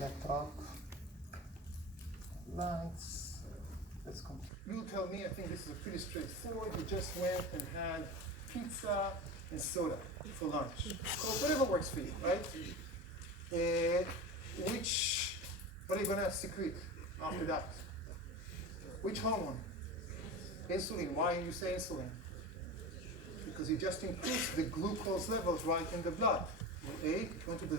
laptop, lights. Let's continue. You tell me, I think this is pretty straightforward. You just went and had pizza and soda for lunch. So whatever works for you, right? What are you going to secrete after that? Which hormone? Insulin. Why you say insulin? Because you just increased the glucose levels right in the blood. You ate, went to the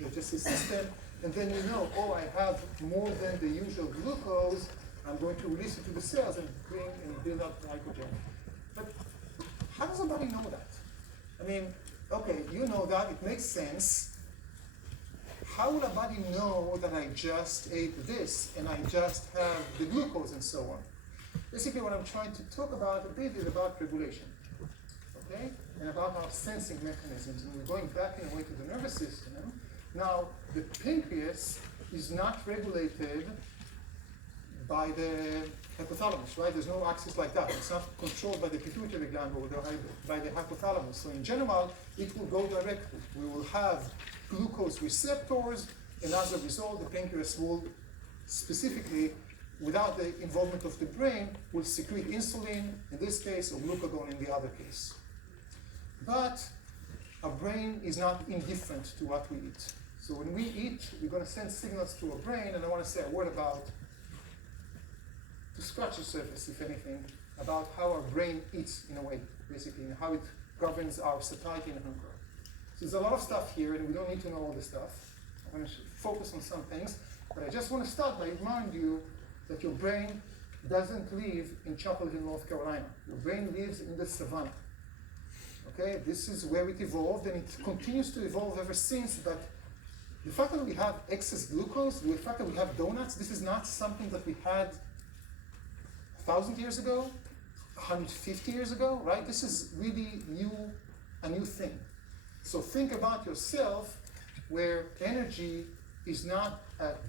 digestive system, and then you know, oh, I have more than the usual glucose, I'm going to release it to the cells and bring and build up glycogen. But how does the body know that? I mean, okay, you know that, it makes sense. How would a body know that I just ate this and I just have the glucose and so on? Basically, what I'm trying to talk about a bit is about regulation, okay? And about our sensing mechanisms. And we're going back in a way to the nervous system. Now, the pancreas is not regulated by the hypothalamus, right? There's no axis like that. It's not controlled by the pituitary gland or by the hypothalamus. So in general, it will go directly. We will have glucose receptors, and as a result, the pancreas will specifically, without the involvement of the brain, will secrete insulin, in this case, or glucagon in the other case. But our brain is not indifferent to what we eat. So when we eat, we're going to send signals to our brain, and I want to say a word about, to scratch the surface, if anything, about how our brain eats in a way, basically, and how it governs our satiety and hunger. So there's a lot of stuff here, and we don't need to know all this stuff. I'm going to focus on some things, but I just want to start by reminding you that your brain doesn't live in Chapel Hill, North Carolina. Your brain lives in the savannah. Okay, this is where it evolved, and it continues to evolve ever since. But the fact that we have excess glucose, the fact that we have donuts, this is not something that we had 1,000 years ago, 150 years ago, right? This is really a new thing. So think about yourself where energy is not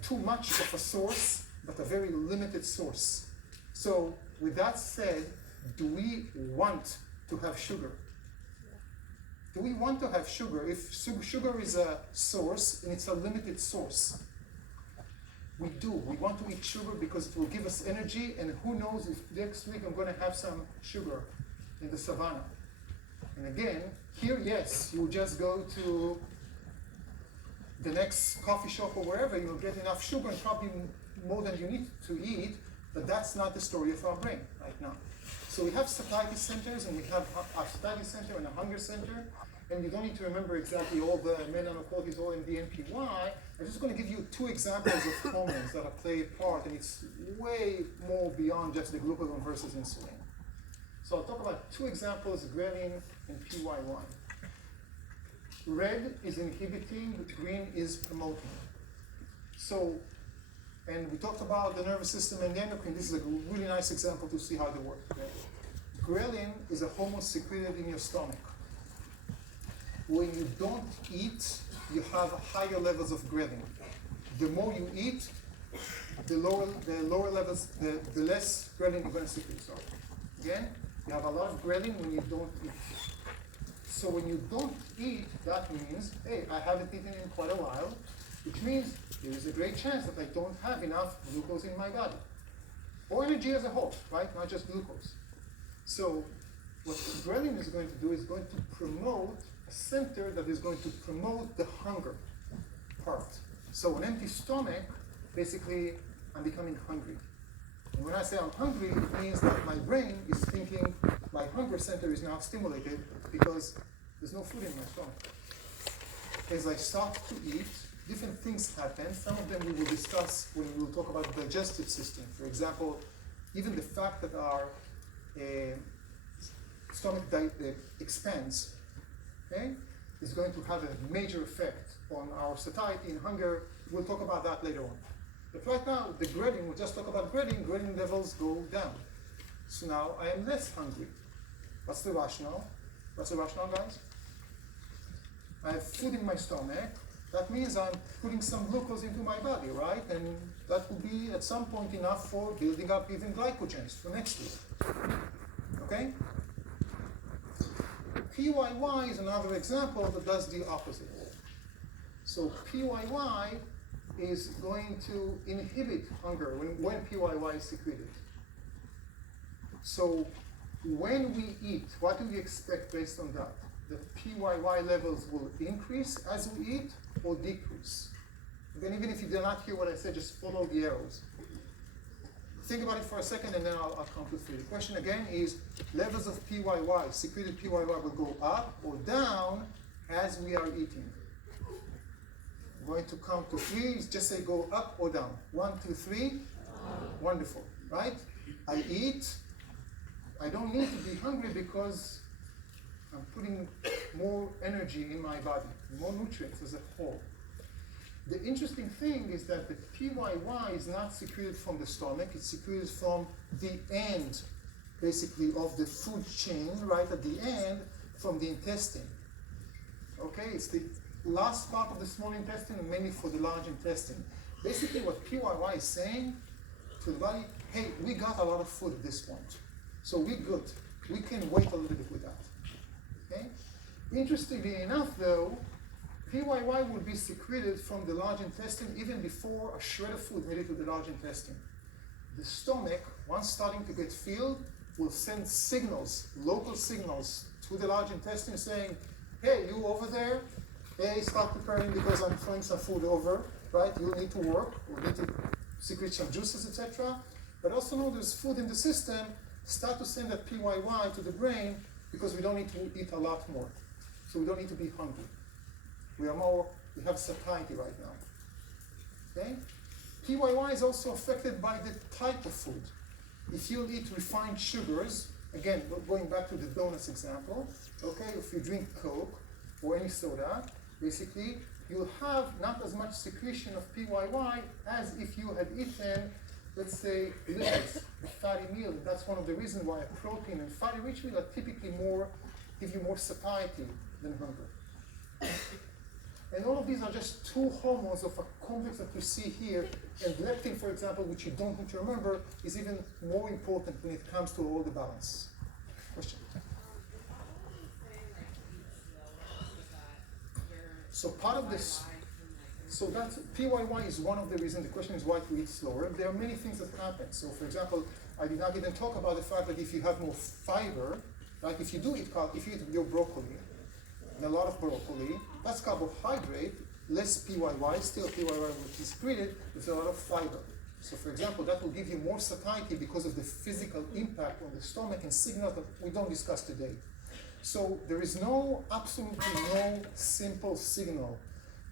too much of a source, but a very limited source. So with that said, do we want to have sugar? Do we want to have sugar? If sugar is a source and it's a limited source, we do. We want to eat sugar because it will give us energy, and who knows if next week I'm going to have some sugar in the savannah. And again, here, yes, you just go to the next coffee shop or wherever, you'll get enough sugar and probably more than you need to eat, but that's not the story of our brain right now. So we have satiety centers, and we have a satiety center and a hunger center, and you don't need to remember exactly all the melanocortisol and the NPY. I'm just going to give you two examples of hormones that play a part, and it's way more beyond just the glucagon versus insulin. So I'll talk about two examples, ghrelin and PY1. Red is inhibiting, green is promoting. So, and we talked about the nervous system and the endocrine. This is a really nice example to see how they work. Okay? Ghrelin is a hormone secreted in your stomach. When you don't eat, you have higher levels of ghrelin. The more you eat, the lower levels, the less ghrelin you're going to secrete. So again, you have a lot of ghrelin when you don't eat. So when you don't eat, that means, hey, I haven't eaten in quite a while, which means there is a great chance that I don't have enough glucose in my body. Or energy as a whole, right? Not just glucose. So what ghrelin is going to do is going to promote a center that is going to promote the hunger part. So an empty stomach, basically, I'm becoming hungry. And when I say I'm hungry, it means that my brain is thinking my hunger center is now stimulated because there's no food in my stomach. As I start to eat, different things happen. Some of them we will discuss when we will talk about the digestive system. For example, even the fact that our stomach expands, okay, is going to have a major effect on our satiety and hunger. We'll talk about that later on. But right now, the ghrelin, we'll just talk about ghrelin levels go down. So now I am less hungry. What's the rationale? What's the rationale, guys? I have food in my stomach. That means I'm putting some glucose into my body, right? And that will be at some point enough for building up even glycogens for next week. Okay? PYY is another example that does the opposite. So PYY is going to inhibit hunger when PYY is secreted. So when we eat, what do we expect based on that? The PYY levels will increase as we eat or decrease. Then even if you did not hear what I said, just follow the arrows. Think about it for a second and then I'll come to 3. The question again is, levels of PYY, secreted PYY will go up or down as we are eating. I'm going to count to 3, just say go up or down. 1, 2, 3. Wonderful, right? I eat. I don't need to be hungry because I'm putting more energy in my body, more nutrients as a whole. The interesting thing is that the PYY is not secreted from the stomach, it's secreted from the end, basically, of the food chain, right at the end, from the intestine. Okay, it's the last part of the small intestine and mainly for the large intestine. Basically what PYY is saying to the body, hey, we got a lot of food at this point, so we're good. We can wait a little bit with that. Okay? Interestingly enough though, PYY will be secreted from the large intestine even before a shred of food made it to the large intestine. The stomach, once starting to get filled, will send signals, local signals, to the large intestine saying, hey, you over there, hey, start preparing because I'm throwing some food over, right? You need to work, we need to secrete some juices, etc. But also know there's food in the system, start to send that PYY to the brain because we don't need to eat a lot more. So we don't need to be hungry. We have satiety right now. Okay? PYY is also affected by the type of food. If you eat refined sugars, again, going back to the donuts example, okay, if you drink Coke or any soda, basically, you'll have not as much secretion of PYY as if you had eaten, let's say, lipids, a fatty meal. That's one of the reasons why a protein and fatty rich meal are typically give you more satiety than hunger. And all of these are just 2 hormones of a complex that you see here. And leptin, for example, which you don't need to remember, is even more important when it comes to all the balance. Question? So part of this, so that's, PYY is one of the reasons. The question is why to eat slower. There are many things that happen. So for example, I did not even talk about the fact that if you have more fiber, like if you eat your broccoli, and a lot of broccoli, that's carbohydrate, less PYY, still PYY will be secreted with a lot of fiber. So for example, that will give you more satiety because of the physical impact on the stomach and signals that we don't discuss today. So there is absolutely no simple signal.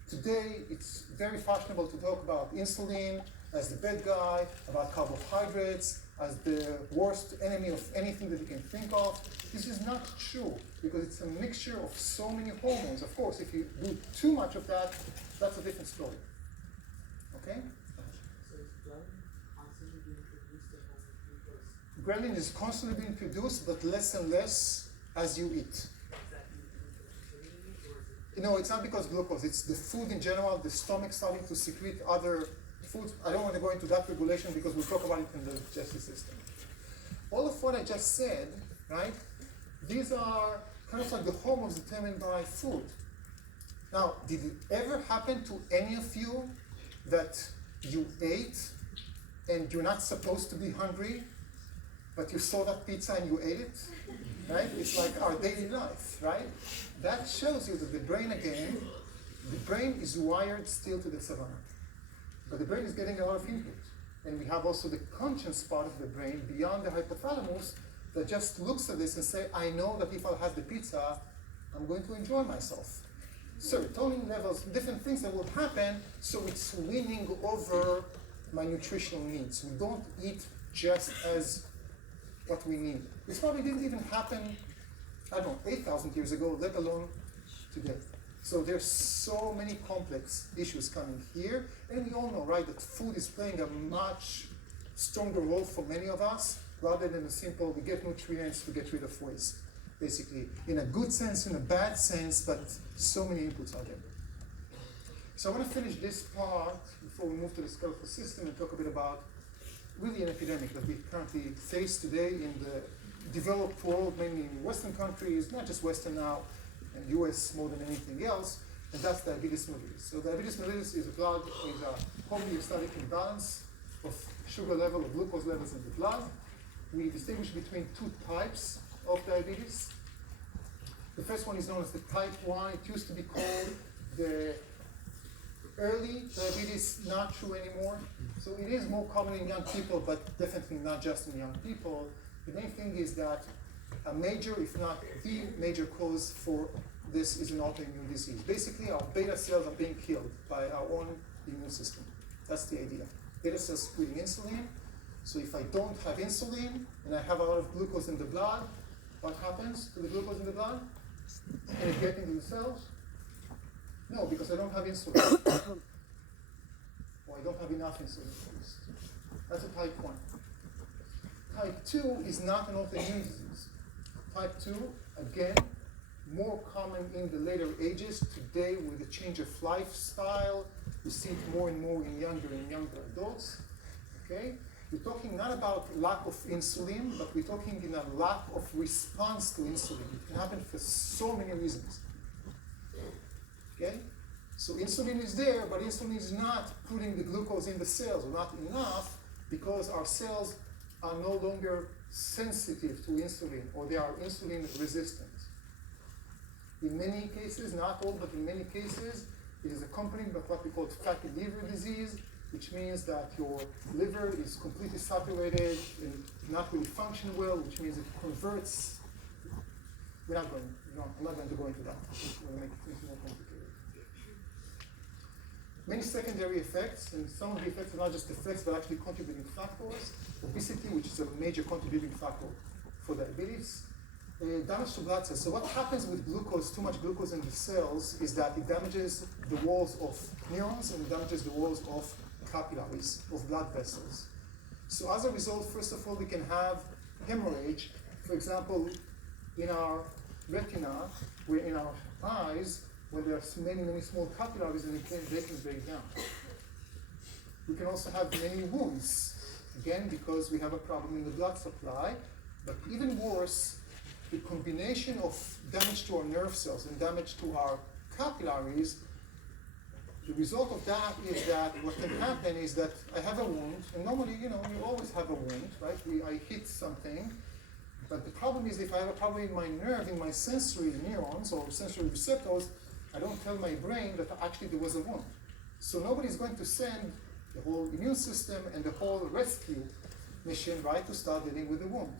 Today, it's very fashionable to talk about insulin as the bad guy, about carbohydrates as the worst enemy of anything that you can think of. This is not true because it's a mixture of so many hormones. Of course, if you do too much of that, that's a different story. Okay? So is ghrelin constantly being produced at home? Ghrelin is constantly being produced, but less and less as you eat. Is that or is it? No, it's not because glucose. It's the food in general, the stomach starting to secrete other foods. I don't want to go into that regulation because we'll talk about it in the digestive system. All of what I just said, right, these are kind of like the hormones determined by food. Now, did it ever happen to any of you that you ate and you're not supposed to be hungry, but you saw that pizza and you ate it? Right? It's like our daily life, right? That shows you that the brain, again, the brain is wired still to the savannah. But the brain is getting a lot of input. And we have also the conscious part of the brain beyond the hypothalamus that just looks at this and say, I know that if I'll have the pizza, I'm going to enjoy myself. Serotonin levels, different things that will happen, so it's winning over my nutritional needs. We don't eat just as what we need. This probably didn't even happen, 8,000 years ago, let alone today. So there's so many complex issues coming here, and we all know, right, that food is playing a much stronger role for many of us, rather than a simple, we get nutrients to get rid of waste, basically. In a good sense, in a bad sense, but so many inputs are there. So I want to finish this part before we move to the skeletal system and talk a bit about really an epidemic that we currently face today in the developed world, mainly in Western countries, not just Western now, and US more than anything else, and that's diabetes mellitus. So diabetes mellitus is a homeostatic imbalance of sugar level or glucose levels in the blood. We distinguish between two types of diabetes. The first one is known as the type 1. It used to be called the early diabetes, not true anymore. So it is more common in young people, but definitely not just in young people. The main thing is that a major, if not the major cause for this is an autoimmune disease. Basically, our beta cells are being killed by our own immune system. That's the idea. Beta cells secreting insulin. So if I don't have insulin and I have a lot of glucose in the blood, what happens to the glucose in the blood? Can it get into the cells? No, because I don't have insulin. Or I don't have enough insulin at least. That's a type 1. Type 2 is not an autoimmune disease. Type 2, again, more common in the later ages. Today, with the change of lifestyle, we see it more and more in younger and younger adults. Okay? We're talking not about lack of insulin, but we're talking in a lack of response to insulin. It can happen for so many reasons. Okay? So insulin is there, but insulin is not putting the glucose in the cells, or not enough, because our cells are no longer sensitive to insulin, or they are insulin resistant. In many cases, not all, but in many cases, it is accompanied by what we call fatty liver disease, which means that your liver is completely saturated and not really functioning well, which means it converts. I'm not going to go into that. It's going to make things more complicated. Many secondary effects, and some of the effects are not just effects, but actually contributing factors. Obesity, which is a major contributing factor for diabetes. Damage to blood cells. So what happens with glucose, too much glucose in the cells, is that it damages the walls of neurons and it damages the walls of capillaries, of blood vessels. So as a result, first of all, we can have hemorrhage. For example, in our retina, where in our eyes, when there are many, many small capillaries, and they can break down. We can also have many wounds, again, because we have a problem in the blood supply. But even worse, the combination of damage to our nerve cells and damage to our capillaries, the result of that is that what can happen is that I have a wound, and normally, you always have a wound, right? I hit something, but the problem is if I have a problem in my nerve, in my sensory neurons or sensory receptors, I don't tell my brain that actually there was a wound. So nobody's going to send the whole immune system and the whole rescue mission, right, to start dealing with the wound.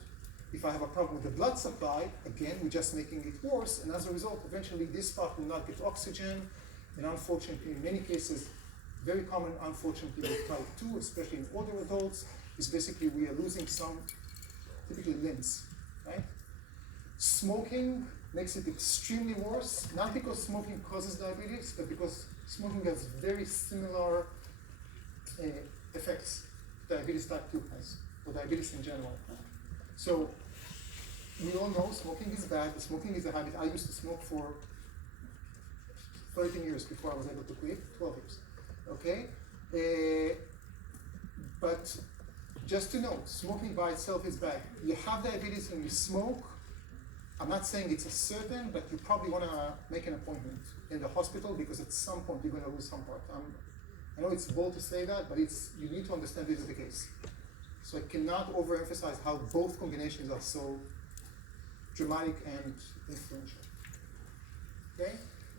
If I have a problem with the blood supply, again, we're just making it worse, and as a result, eventually this part will not get oxygen, and unfortunately, in many cases, very common, unfortunately, with type 2, especially in older adults, is basically we are losing some, typically limbs, right? Smoking makes it extremely worse, not because smoking causes diabetes, but because smoking has very similar effects diabetes type 2 has, or diabetes in general. So we all know smoking is bad, smoking is a habit. I used to smoke for 13 years before I was able to quit, 12 years, okay? But just to note, smoking by itself is bad. You have diabetes and you smoke, I'm not saying it's a certain, but you probably want to make an appointment in the hospital because at some point you're going to lose some part. I know it's bold to say that, but you need to understand this is the case. So I cannot overemphasize how both combinations are so dramatic and influential. Okay?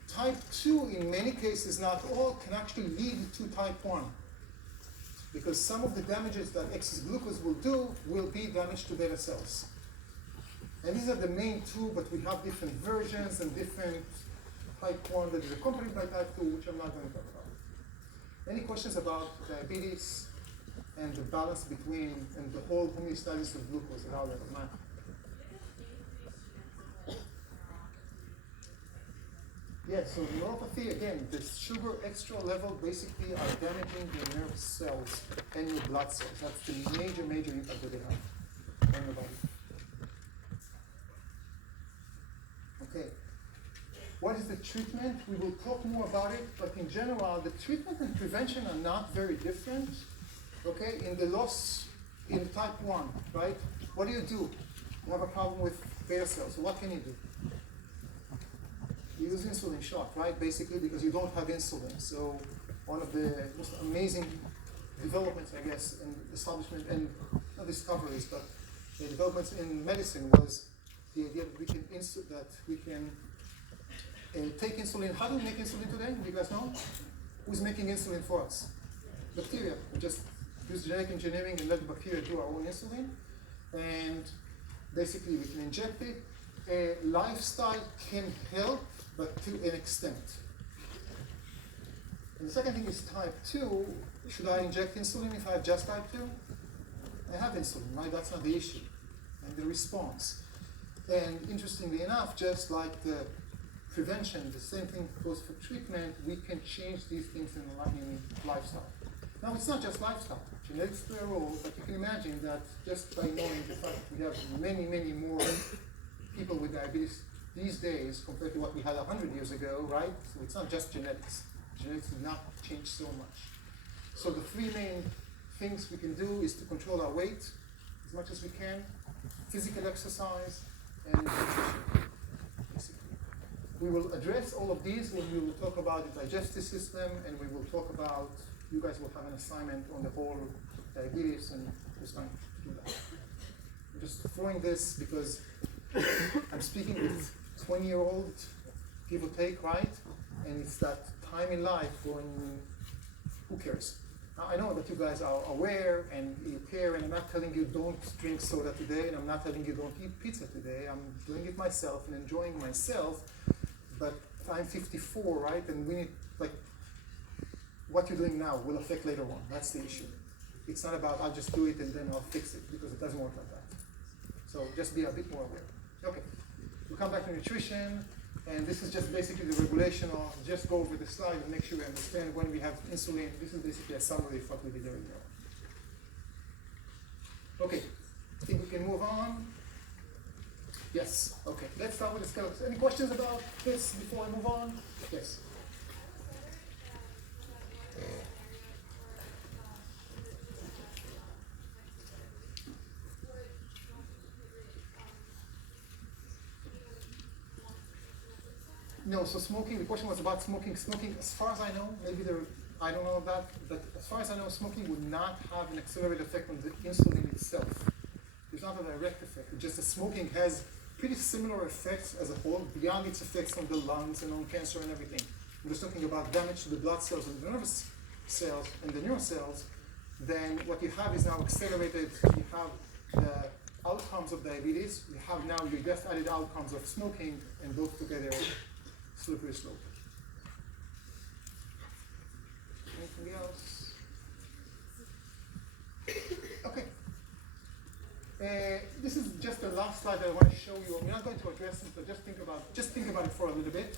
Type 2, in many cases, not all, can actually lead to type 1. Because some of the damages that excess glucose will do will be damage to beta cells. And these are the main two, but we have different versions and different type 1 that is accompanied by type 2, which I'm not going to talk about. Any questions about diabetes and the balance between and the whole homeostasis of glucose and all that? Yeah, so neuropathy, again, the sugar extra level basically are damaging your nerve cells and your blood cells. That's the major, major impact that they have on the body. Okay. What is the treatment? We will talk more about it, but in general, the treatment and prevention are not very different. Okay, in the loss in type 1, right? What do? You have a problem with beta cells, so what can you do? You use insulin shot, right? Basically because you don't have insulin. So one of the most amazing developments, I guess, in establishment, and not discoveries, but the developments in medicine was the idea that we can take insulin. How do we make insulin today? Do you guys know? Who's making insulin for us? Bacteria. We just use genetic engineering and let the bacteria do our own insulin. And basically we can inject it. Lifestyle can help, but to an extent. And the second thing is type 2. Should I inject insulin if I have just type 2? I have insulin, right? That's not the issue. And the response. And interestingly enough, just like the prevention, the same thing goes for treatment, we can change these things in lifestyle. Now, it's not just lifestyle. Genetics play a role, but you can imagine that just by knowing the fact that we have many, many more people with diabetes these days compared to what we had 100 years ago, right? So it's not just genetics. Genetics did not change so much. So the three main things we can do is to control our weight as much as we can, physical exercise, and nutrition, basically. We will address all of these when we will talk about the digestive system, and we will talk about, you guys will have an assignment on the whole diabetes, and just going to do that. I'm just throwing this because I'm speaking with 20-year-old, give or take, right? And it's that time in life when, who cares? Now, I know that you guys are aware and you care, and I'm not telling you don't drink soda today, and I'm not telling you don't eat pizza today. I'm doing it myself and enjoying myself. But I'm 54, right? And we need, like, what you're doing now will affect later on. That's the issue. It's not about I'll just do it and then I'll fix it, because it doesn't work like that. So just be a bit more aware. Okay, we'll come back to nutrition. And this is just basically the regulation of, just go over the slide and make sure we understand when we have insulin. This is basically a summary of what we did earlier. Okay, I think we can move on. Yes, okay, let's start with the skeleton. Any questions about this before I move on? Yes. No, so smoking, the question was about smoking. Smoking, as far as I know, maybe I don't know that, but as far as I know, smoking would not have an accelerated effect on the insulin itself. There's not a direct effect. It's just that smoking has pretty similar effects as a whole, beyond its effects on the lungs and on cancer and everything. I'm just talking about damage to the blood cells and the nervous cells and the neural cells. Then what you have is now accelerated. You have the outcomes of diabetes. You have now your just added outcomes of smoking, and both together slippery slope. Anything else? Okay. This is just the last slide that I want to show you. I'm not going to address it, but just think about it for a little bit.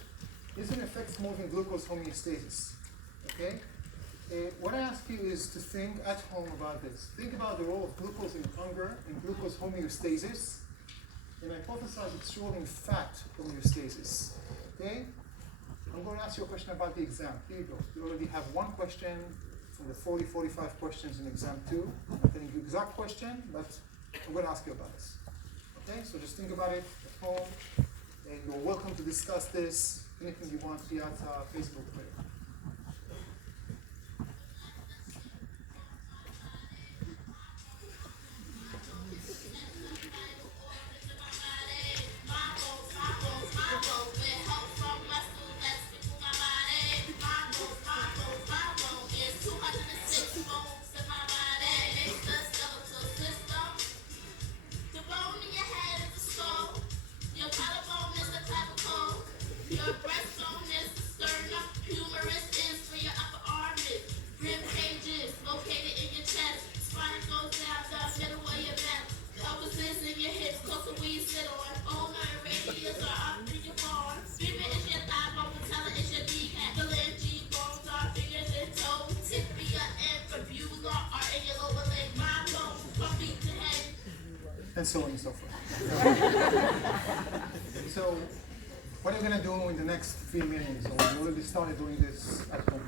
Insulin affects moving glucose homeostasis. Okay. What I ask you is to think at home about this. Think about the role of glucose in hunger and glucose homeostasis, and hypothesize its role in fat homeostasis. Okay? I'm going to ask you a question about the exam. Here you go. You already have one question from the 45 questions in exam 2. I'm not telling you the exact question, but I'm going to ask you about this. Okay? So just think about it at home, and you're welcome to discuss this. Anything you want via Facebook. And so on and so forth. So, what are you going to do in the next 3 minutes? Or we already started doing this at home.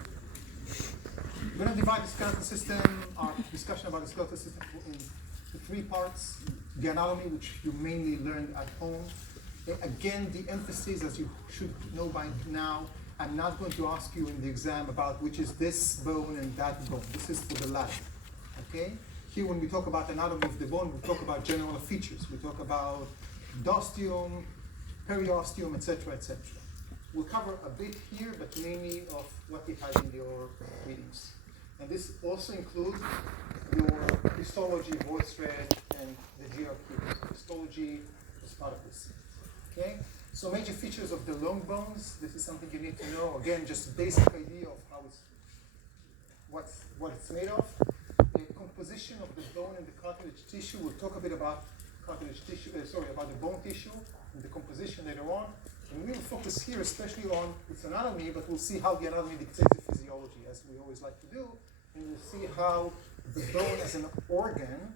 We're going to divide the skeletal system, our discussion about the skeletal system, into 3 parts. The anatomy, which you mainly learned at home. Again, the emphasis, as you should know by now, I'm not going to ask you in the exam about which is this bone and that bone. This is for the lab, okay? Here, when we talk about anatomy of the bone, we talk about general features. We talk about osteum, periosteum, etc., etc. We'll cover a bit here, but mainly of what you had in your readings. And this also includes your histology, voice thread, and the GRQ. Histology is part of this. Okay? So major features of the long bones. This is something you need to know. Again, just basic idea of how it's what it's made of. The composition of the bone and the cartilage tissue. We'll talk a bit about cartilage tissue. About the bone tissue and the composition later on. And we'll focus here especially on its anatomy, but we'll see how the anatomy dictates the physiology, as we always like to do. And we'll see how the bone as an organ,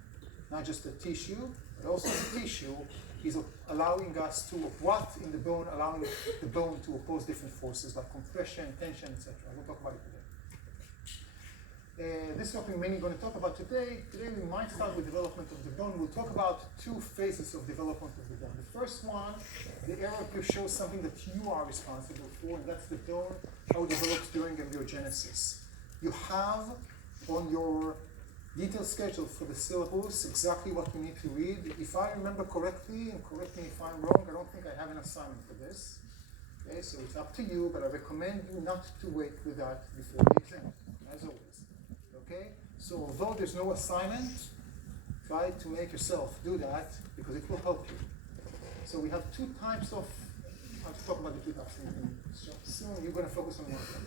not just a tissue, but also the tissue, is allowing us to, what in the bone, allowing the bone to oppose different forces like compression, tension, etc. We'll talk about it today. This is what we're mainly going to talk about today. Today we might start with development of the bone. We'll talk about two phases of development of the bone. The first one, the arrow here shows something that you are responsible for, and that's the bone, how it develops during embryogenesis. You have on your detailed schedule for the syllabus exactly what you need to read. If I remember correctly, and correct me if I'm wrong, I don't think I have an assignment for this. Okay, so it's up to you, but I recommend you not to wait with that before the exam, as always. Okay? So although there's no assignment, try to make yourself do that because it will help you. So we have two types of, I'll talk about the two types. Soon you're going to focus on one of them.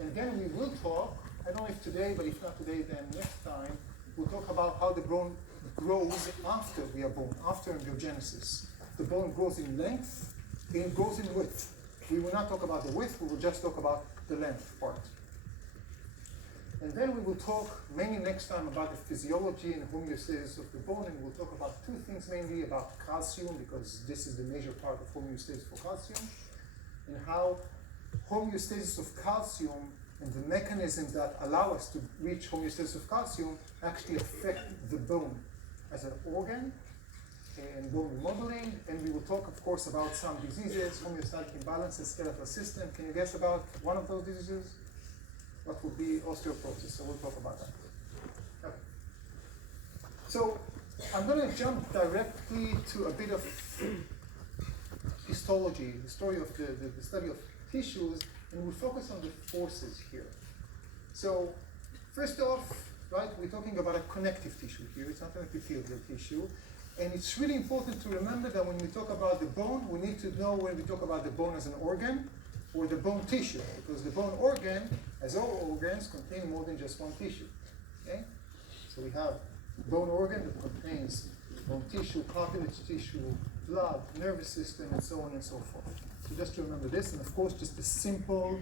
And again, we will talk, I don't know if today, but if not today, then next time, we'll talk about how the bone grows after we are born, after embryogenesis. The bone grows in length, and it grows in width. We will not talk about the width, we will just talk about the length part. And then we will talk mainly next time about the physiology and homeostasis of the bone, and we'll talk about two things mainly about calcium, because this is the major part of homeostasis for calcium, and how homeostasis of calcium and the mechanisms that allow us to reach homeostasis of calcium actually affect the bone as an organ and bone remodeling. And we will talk, of course, about some diseases, homeostatic imbalances, skeletal system. Can you guess about one of those diseases? What would be osteoporosis? So we'll talk about that. Okay. So I'm going to jump directly to a bit of histology, the story of the study of tissues, and we'll focus on the forces here. So first off, right, we're talking about a connective tissue here. It's not an epithelial tissue. And it's really important to remember that when we talk about the bone, we need to know when we talk about the bone as an organ or the bone tissue, because the bone organ, as all organs, contain more than just one tissue. Okay? So we have bone organ that contains bone tissue, cartilage tissue, blood, nervous system, and so on and so forth. So just to remember this, and of course just a simple,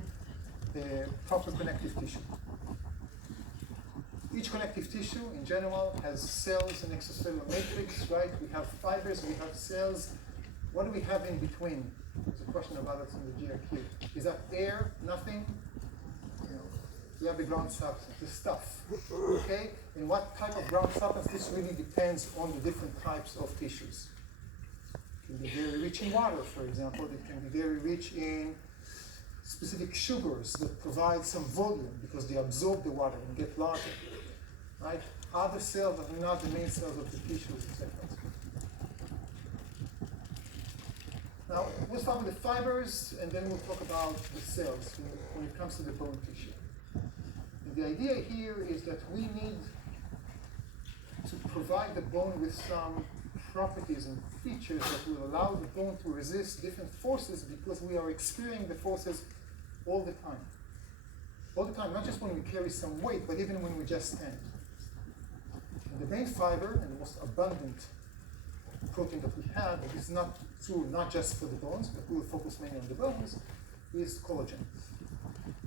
proper connective tissue. Each connective tissue in general has cells and extracellular matrix, right? We have fibers, we have cells. What do we have in between? There's a question about that in the GRQ. Is that air? Nothing? You know, we have the ground substance, the stuff. Okay? And what type of ground substance? This really depends on the different types of tissues. It can be very rich in water, for example. It can be very rich in specific sugars that provide some volume because they absorb the water and get larger. Right? Other cells are not the main cells of the tissues, etc. Now, we'll start with the fibers, and then we'll talk about the cells when it comes to the bone tissue. And the idea here is that we need to provide the bone with some properties and features that will allow the bone to resist different forces, because we are experiencing the forces all the time. All the time, not just when we carry some weight, but even when we just stand. And the main fiber, and the most abundant protein that we have, but this is not true not just for the bones, but we will focus mainly on the bones, is collagen.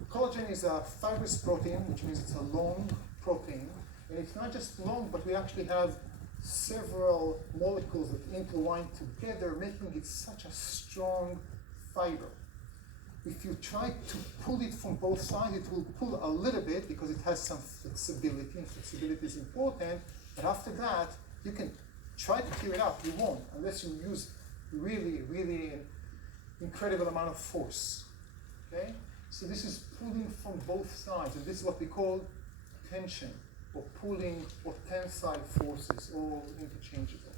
Collagen is a fibrous protein, which means it's a long protein, and it's not just long, but we actually have several molecules that intertwine together, making it such a strong fiber. If you try to pull it from both sides, it will pull a little bit because it has some flexibility, and flexibility is important, but after that, you can try to tear it up, you won't, unless you use really, really an incredible amount of force. Okay? So this is pulling from both sides, and this is what we call tension, or pulling or tensile forces, all interchangeable.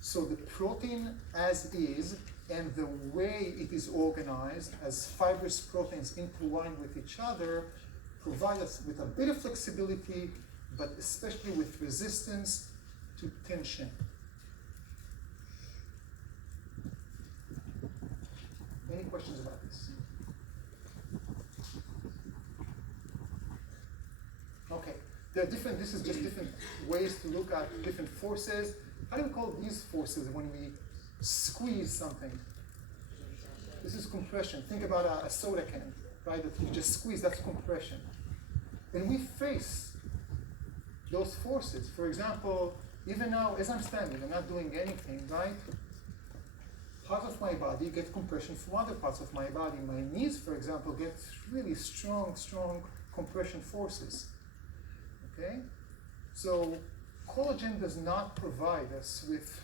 So the protein as is, and the way it is organized as fibrous proteins intertwined with each other, provide us with a bit of flexibility, but especially with resistance to tension. Any questions about this? Okay, there are different, this is just different ways to look at different forces. How do we call these forces when we squeeze something? This is compression. Think about a soda can, right? That you just squeeze, that's compression. And we face those forces. For example, even now, as I'm standing, I'm not doing anything, right? Parts of my body get compression from other parts of my body. My knees, for example, get really strong compression forces. Okay? So collagen does not provide us with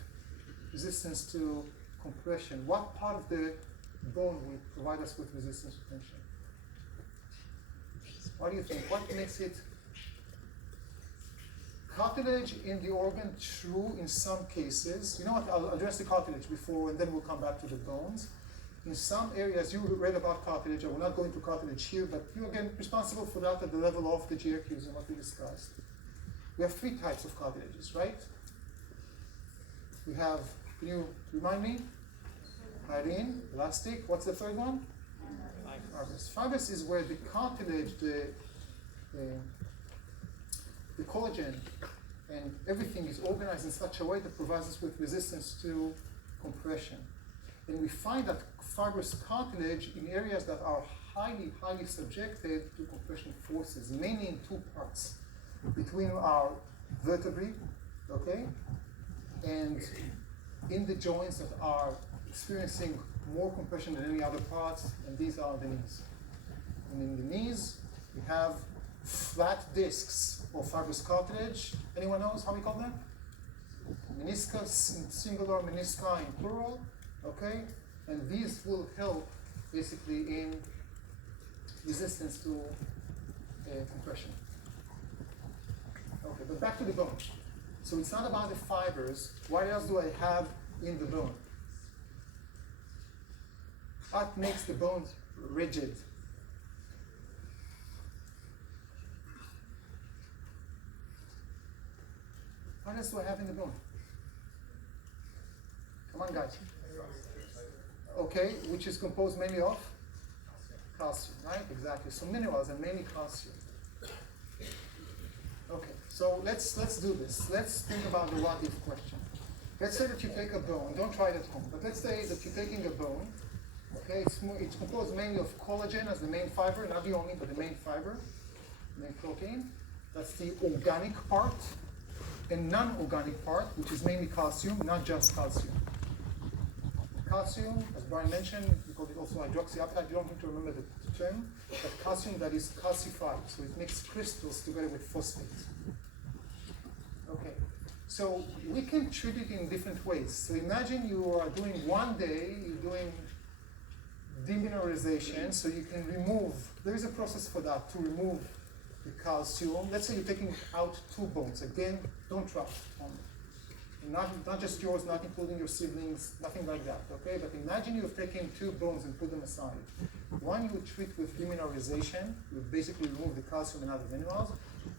resistance to compression. What part of the bone will provide us with resistance to tension? What do you think? What makes it? Cartilage in the organ, true in some cases. You know what, I'll address the cartilage before and then we'll come back to the bones. In some areas, you read about cartilage, I will not go into cartilage here, but you're again responsible for that at the level of the GRQs and what we discussed. We have 3 types of cartilages, right? We have, can you remind me? Hyaline, elastic, what's the third one? Fibrous. Fibrous is where the cartilage, the collagen and everything is organized in such a way that provides us with resistance to compression. And we find that fibrous cartilage in areas that are highly subjected to compression forces, mainly in 2 parts. Between our vertebrae, okay, and in the joints that are experiencing more compression than any other parts, and these are the knees. And in the knees, we have flat discs of fibrous cartilage. Anyone knows how we call them? Meniscus in singular, menisci in plural, okay? And these will help basically in resistance to compression. Okay, but back to the bone. So it's not about the fibers. What else do I have in the bone? What makes the bone rigid? What else do I have in the bone? Come on, guys. Okay, which is composed mainly of calcium, right? Exactly. So minerals and mainly calcium. Okay, so let's do this. Let's think about the what if question. Let's say that you take a bone. Don't try it at home, but let's say that you're taking a bone. Okay, it's composed mainly of collagen as the main fiber, not the only, but the main fiber, main protein. That's the organic part. And non-organic part, which is mainly calcium, not just calcium. Calcium, as Brian mentioned, we call it also hydroxyapatite. You don't need to remember the term, but calcium that is calcified, so it makes crystals together with phosphate. Okay, so we can treat it in different ways. So imagine you are doing one day, you're doing demineralization, so you can remove, there is a process for that, to remove the calcium. Let's say you're taking out 2 bones. Again, don't trust on not just yours, not including your siblings, nothing like that, okay? But imagine you've taken 2 bones and put them aside. One you would treat with demineralization, you would basically remove the calcium and other minerals,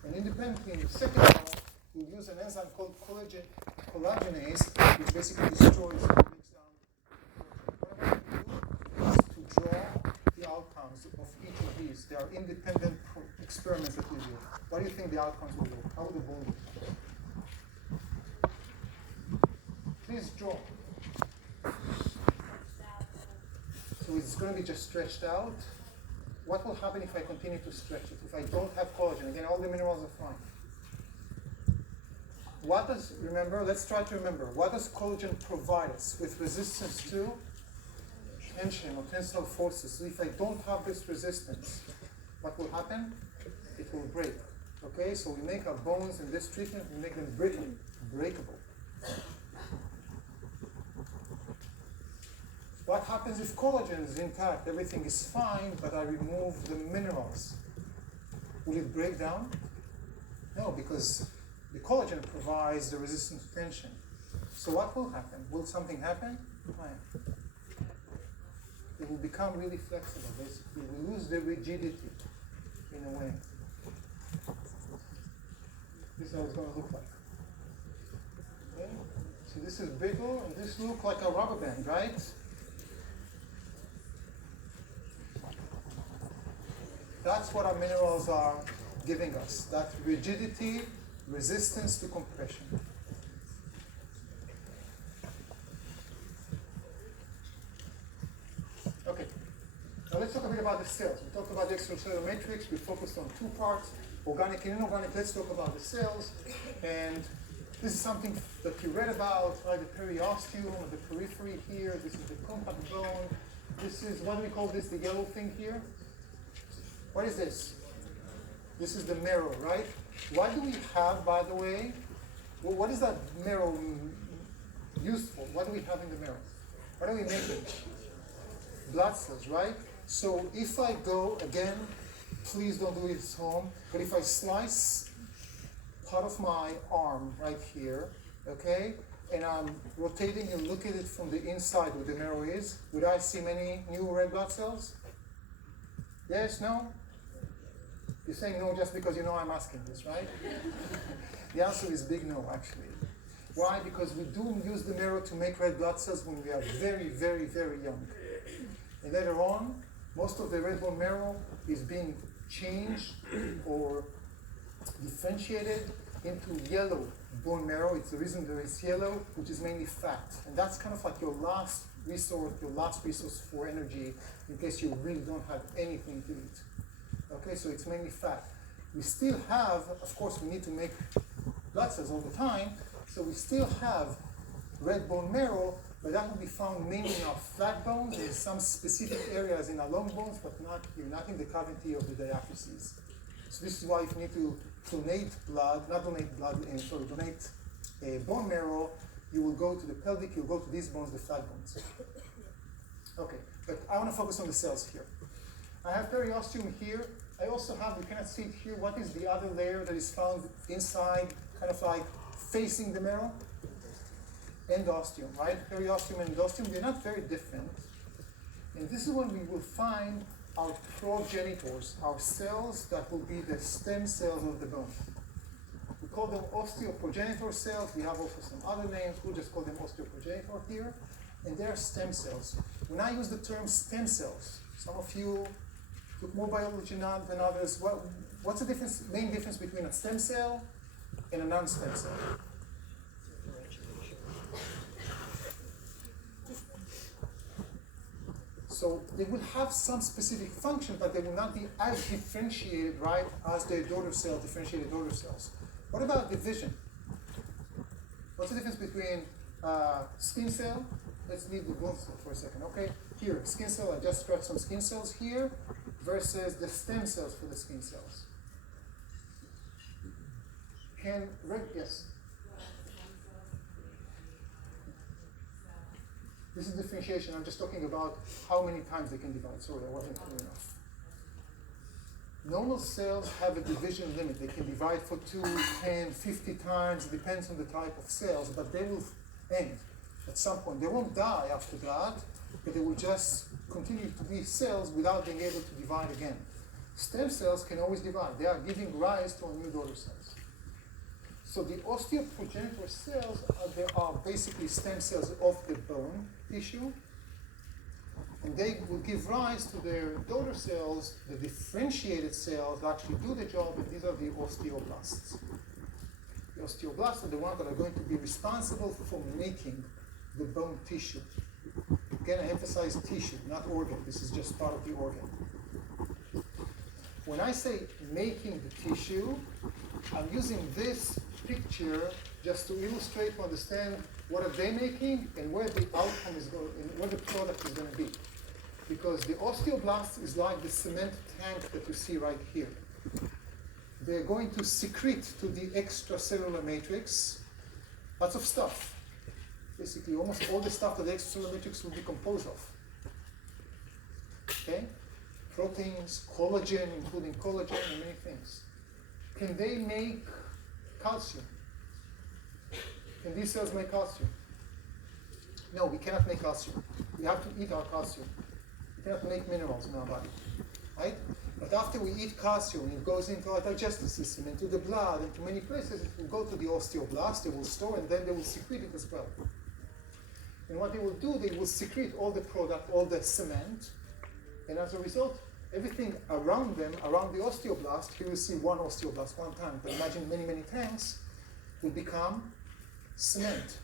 and independently in the second one, you use an enzyme called collagenase, which basically destroys and breaks down the collagen. What I want to do is to draw the outcomes of each of these. They are independent experiments that we do. What do you think the outcomes will look? How will the bone look? Please draw. So it's going to be just stretched out. What will happen if I continue to stretch it? If I don't have collagen, again, all the minerals are fine. What does, remember, let's try to remember, what does collagen provide us with resistance to tension or tensile forces? So if I don't have this resistance, what will happen? It will break. Okay, so we make our bones in this treatment, we make them brittle, breakable. What happens if collagen is intact? Everything is fine, but I remove the minerals. Will it break down? No, because the collagen provides the resistance to tension. So what will happen? Will something happen? Fine. It will become really flexible, basically. We lose the rigidity in a way. This is how it's going to look like. Okay? So this is brittle, and this looks like a rubber band, right? That's what our minerals are giving us, that rigidity, resistance to compression. Okay, now let's talk a bit about the cells. We talked about the extracellular matrix, we focused on two parts, organic and inorganic. Let's talk about the cells. And this is something that you read about, right? The periosteum, the periphery here. This is the compact bone. This is, what do we call this, the yellow thing here? What is this? This is the marrow, right? What do we have, by the way? Well, what is that marrow used for? What do we have in the marrow? What are we making? Blood cells, right? So if I go, again, please don't do it at home, but if I slice part of my arm right here, okay, and I'm rotating and look at it from the inside where the marrow is, would I see many new red blood cells? Yes, no? You're saying no just because you know I'm asking this, right? The answer is big no, actually. Why? Because we do use the marrow to make red blood cells when we are very, very, very young. And later on, most of the red bone marrow is being changed or differentiated into yellow bone marrow. It's the reason there is yellow, which is mainly fat. And that's kind of like your last resource for energy in case you really don't have anything to eat. Okay, so it's mainly fat. We still have, of course, we need to make blood cells all the time, so we still have red bone marrow, but that will be found mainly in our flat bones and in some specific areas in our long bones, but not here, not in the cavity of the diaphyses. So this is why if you need to donate bone marrow, you will go to the pelvic, you'll go to these bones, the flat bones. Okay, but I want to focus on the cells here. I have periosteum here. I also have, you cannot see it here, what is the other layer that is found inside, kind of like facing the marrow? Endosteum, right? Periosteum and endosteum, they're not very different. And this is when we will find our progenitors, our cells that will be the stem cells of the bone. We call them osteoprogenitor cells. We have also some other names. We'll just call them osteoprogenitor here. And they're stem cells. When I use the term stem cells, some of you took more biology than others. What's the main difference between a stem cell and a non-stem cell? So they will have some specific function, but they will not be as differentiated, right, as their daughter cells, differentiated daughter cells. What about division? What's the difference between skin cell? Let's leave the bone cell for a second, okay? Here, skin cell, I just scratched some skin cells here versus the stem cells for the skin cells. Yes? This is differentiation. I'm just talking about how many times they can divide. Sorry, I wasn't clear enough. Normal cells have a division limit. They can divide for 2, 10, 50 times. It depends on the type of cells, but they will end at some point. They won't die after that, but they will just continue to be cells without being able to divide again. Stem cells can always divide. They are giving rise to new daughter cells. So the osteoprogenitor cells are basically stem cells of the bone tissue, and they will give rise to their daughter cells, the differentiated cells that actually do the job, and these are the osteoblasts. The osteoblasts are the ones that are going to be responsible for making the bone tissue. Again, I emphasize tissue, not organ. This is just part of the organ. When I say making the tissue, I'm using this picture just to illustrate, to understand what are they making and where the outcome is going, and where the product is going to be. Because the osteoblast is like the cement tank that you see right here. They're going to secrete to the extracellular matrix lots of stuff. Basically, almost all the stuff that the extracellular matrix will be composed of. Okay? Proteins, collagen, including collagen and many things. Can they make calcium? Can these cells make calcium? No, we cannot make calcium. We have to eat our calcium. We cannot make minerals in our body, right? But after we eat calcium, it goes into our digestive system, into the blood, into many places. It will go to the osteoblast, they will store, and then they will secrete it as well. And what they will do, they will secrete all the product, all the cement, and as a result, everything around them, around the osteoblast, here you see one osteoblast, one tank, but imagine many, many tanks, will become cement.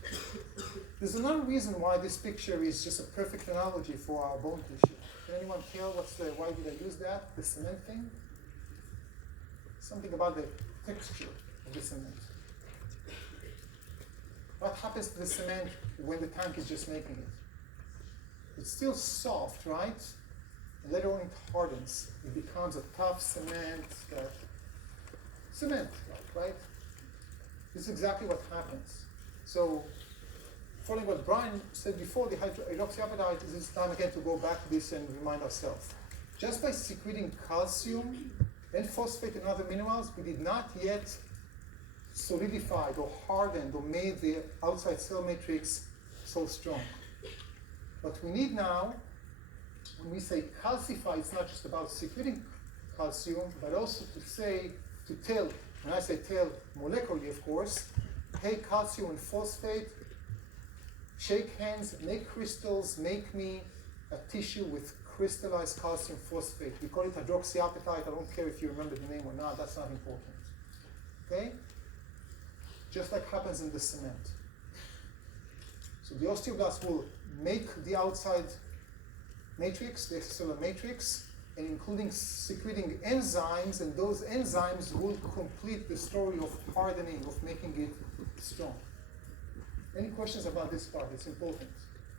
There's another reason why this picture is just a perfect analogy for our bone tissue. Can anyone tell why did I use that, the cement thing? Something about the texture of the cement. What happens to the cement when the tank is just making it? It's still soft, right? And later on it hardens. It becomes a tough cement, right? This is exactly what happens. So, following what Brian said before, the hydroxyapatite, it's time again to go back to this and remind ourselves. Just by secreting calcium and phosphate and other minerals, we did not yet solidified or hardened or made the outside cell matrix so strong. What we need now, when we say calcify, it's not just about secreting calcium, but also to tell, when I say tell molecularly, of course, hey, calcium and phosphate, shake hands, make crystals, make me a tissue with crystallized calcium phosphate. We call it hydroxyapatite. I don't care if you remember the name or not, that's not important. Okay? Just like happens in the cement. So the osteoblast will make the outside matrix, the extracellular matrix, and including secreting enzymes, and those enzymes will complete the story of hardening, of making it strong. Any questions about this part? It's important.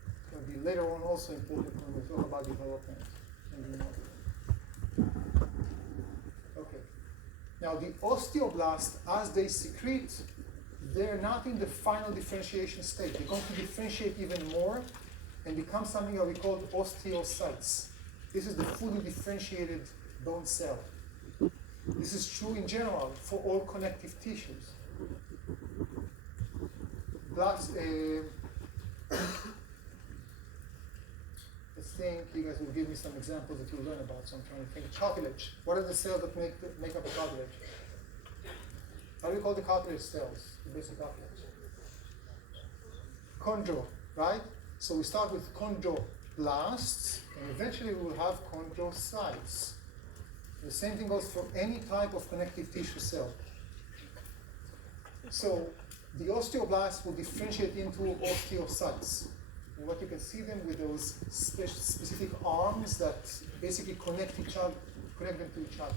It's going to be later on also important when we talk about development and okay. Now the osteoblast, as they secrete, they're not in the final differentiation state. They're going to differentiate even more and become something that we call osteocytes. This is the fully differentiated bone cell. This is true in general for all connective tissues. Let's think, you guys will give me some examples that you'll learn about, so I'm trying to think. Cartilage. What are the cells that make up a cartilage? How do we call the cartilage cells, the basic cartilage? Chondro, right? So we start with chondroblasts, and eventually we will have chondrocytes. The same thing goes for any type of connective tissue cell. So the osteoblast will differentiate into osteocytes. And what you can see them with those specific arms that basically connect them to each other.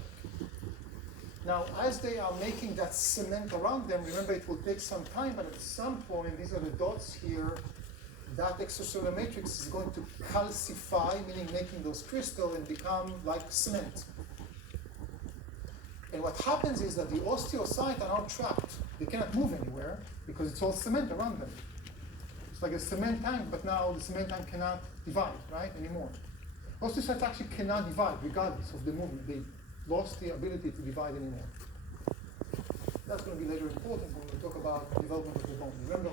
Now, as they are making that cement around them, remember it will take some time, but at some point, these are the dots here, that extracellular matrix is going to calcify, meaning making those crystals and become like cement. And what happens is that the osteocytes are now trapped. They cannot move anywhere because it's all cement around them. It's like a cement tank, but now the cement tank cannot divide, right, anymore. Osteocytes actually cannot divide regardless of the movement. They lost the ability to divide anymore. That's going to be later important when we talk about development of the bone. Remember,